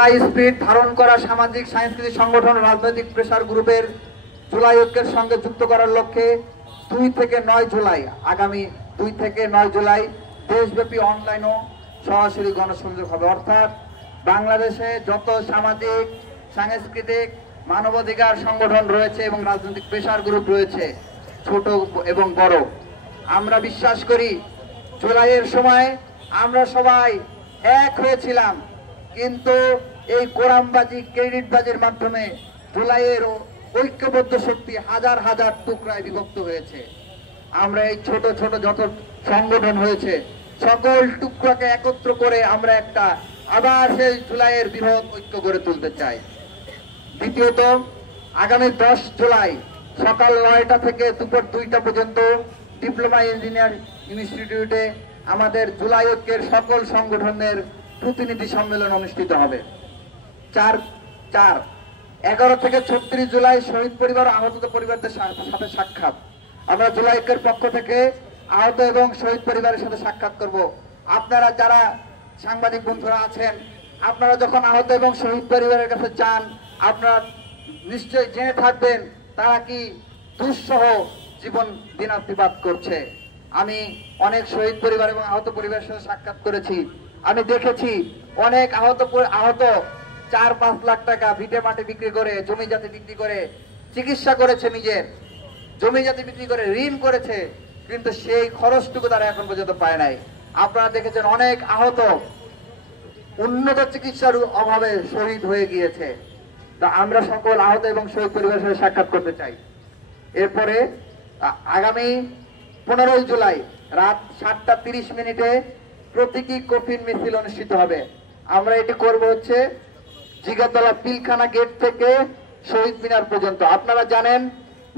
July spirit ধারণ করা সামাজিক সাংস্কৃতিক সংগঠন রাজনৈতিক প্রেসার গ্রুপের জুলাই ঐক্যের সঙ্গে যুক্ত করার লক্ষ্যে 2 থেকে 9 জুলাই আগামী 2 থেকে 9 জুলাই দেশব্যাপী অনলাইন ও সরাসরি গণসংযোগ হবে। অর্থাৎ বাংলাদেশে যত সামাজিক সাংস্কৃতিক মানবাধিকার সংগঠন রয়েছে এবং রাজনৈতিক প্রেসার গ্রুপ রয়েছে ছোট এবং বড়, আমরা বিশ্বাস করি জুলাইয়ের সময় আমরা সবাই এক হয়েছিলাম, কিন্তু এই কোরআনবাজি ক্রেডিটবাজির মাধ্যমে জুলাইয়ের ঐক্যবদ্ধ শক্তি হাজার হাজার টুকরায় বিভক্ত হয়েছে। আমরা এই ছোট ছোট যত সংগঠন হয়েছে সকল টুকরাকে একত্র করে আমরা একটা আবার সেই জুলাইয়ের বৃহৎ ঐক্য গড়ে তুলতে চাই। দ্বিতীয়ত, আগামী 10 জুলাই সকাল 9টা থেকে দুপুর 2টা পর্যন্ত ডিপ্লোমা ইঞ্জিনিয়ার ইনস্টিটিউটে আমাদের জুলাই ঐক্যের সকল সংগঠনের প্রতিনিধি সম্মেলন অনুষ্ঠিত হবে। 11 থেকে 36 জুলাই শহীদ পরিবার ও আহত পরিবারদের সাথে সাক্ষাৎ। আমরা জুলাই ঐক্যের পক্ষ থেকে আহত এবং শহীদ পরিবারের সাথে সাক্ষাৎ করব। আপনারা যারা সাংবাদিক বন্ধুরা আছেন, আপনারা যখন আহত এবং শহীদ পরিবারের কাছে যান, আপনারা নিশ্চয়ই জেনে থাকবেন তারা কি দুঃসহ জীবন দিনাতিপাত করছে। আমি অনেক শহীদ পরিবার এবং আহত পরিবারের সাথে সাক্ষাৎ করেছি। আমি দেখেছি অনেক আহত 4-5 লাখ টাকা ভিটে মাটি বিক্রি করে, জমি জাতি বিক্রি করে চিকিৎসা করেছে, নিজের জমি জাতি বিক্রি করে ঋণ করেছে, কিন্তু সেই খরচটুকু তারা এখন পর্যন্ত পায় নাই। আপনারা দেখেছেন অনেক আহত উন্নত চিকিৎসার অভাবে শহীদ হয়ে গিয়েছে। তা আমরা সকল আহত এবং শহীদ পরিবারের সাথে সাক্ষাৎ করতে চাই। এরপরে আগামী 15 জুলাই রাত 7:30 প্রতীকী কফিন মিছিল অনুষ্ঠিত হবে। আমরা এটি করব হচ্ছে জিগাতলা পিলখানা গেট থেকে শহীদ মিনার পর্যন্ত। আপনারা জানেন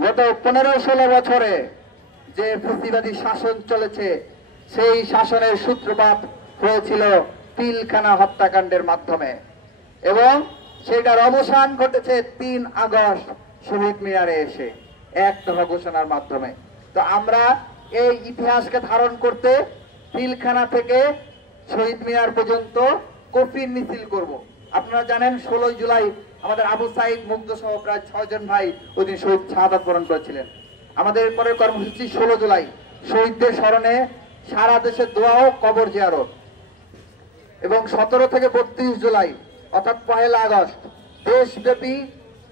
গত 15-16 বছরে যে ফ্যাসিবাদী শাসন চলেছে, সেই শাসনের সূত্রপাত হয়েছিল পিলখানা হত্যাকাণ্ডের মাধ্যমে এবং সেটার অবসান ঘটেছে 3 আগস্ট শহীদ মিনারে এসে এক দফা ঘোষণার মাধ্যমে। তো আমরা এই ইতিহাসকে ধারণ করতে পিলখানা থেকে শহীদ মিনার পর্যন্ত কফিন মিছিল করব। আপনারা জানেন 16 জুলাই আমাদের আবু সাইদ মুগ্ধ সহ প্রায় 6 জন ভাই ওই দিন শহীদ শাহাদাত বরণ করেছিলেন। আমাদের পরের কর্মসূচি 16 জুলাই শহীদদের স্মরণে সারা দেশে দোয়া ও কবর জিয়ারত এবং 17 থেকে 32 জুলাই অর্থাৎ 1 আগস্ট দেশব্যাপী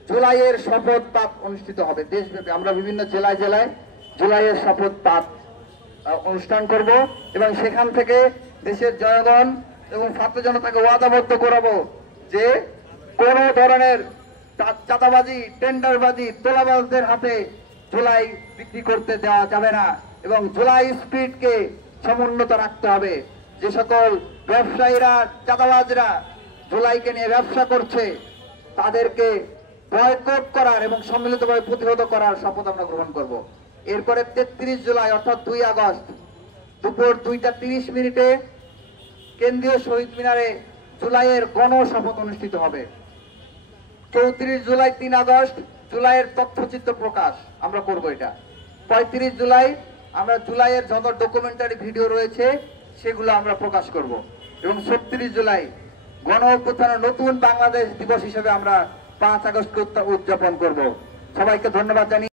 জুলাইয়ের শপথ পাঠ অনুষ্ঠিত হবে। দেশব্যাপী আমরা বিভিন্ন জেলায় জেলায় জুলাইয়ের শপথ পাঠ অনুষ্ঠান করব এবং সেখান থেকে দেশের জনগণ এবং ছাত্র জনতাকে ওয়াদাবদ্ধ করাবো যে কোন ধরনের চাঁদাবাজি, টেন্ডারবাজি, তোলাবাজদের হাতে জুলাই বিক্রি করতে দেওয়া যাবে না এবং জুলাই স্পিরিটকে সমুন্নত রাখতে হবে। যে সকল ব্যবসায়ীরা, চাঁদাবাজরা জুলাইকে নিয়ে ব্যবসা করছে তাদেরকে বয়কট করার এবং সম্মিলিতভাবে প্রতিহত করার শপথ আমরা গ্রহণ করব। এরপরে 33 জুলাই অর্থাৎ 2 আগস্ট দুপুর 2:30 কেন্দ্রীয় শহীদ মিনারে জুলাইয়ের গণশপথ অনুষ্ঠিত হবে। 34 জুলাই 3 আগস্ট জুলাইয়ের তথ্যচিত্র প্রকাশ আমরা করব এটা। 35 জুলাই আমরা জুলাইয়ের যত ডকুমেন্টারি ভিডিও রয়েছে সেগুলো আমরা প্রকাশ করব এবং 36 জুলাই গণ অভ্যুত্থানের নতুন বাংলাদেশ দিবস হিসেবে আমরা 5 আগস্টকে উদযাপন করব। সবাইকে ধন্যবাদ জানিয়ে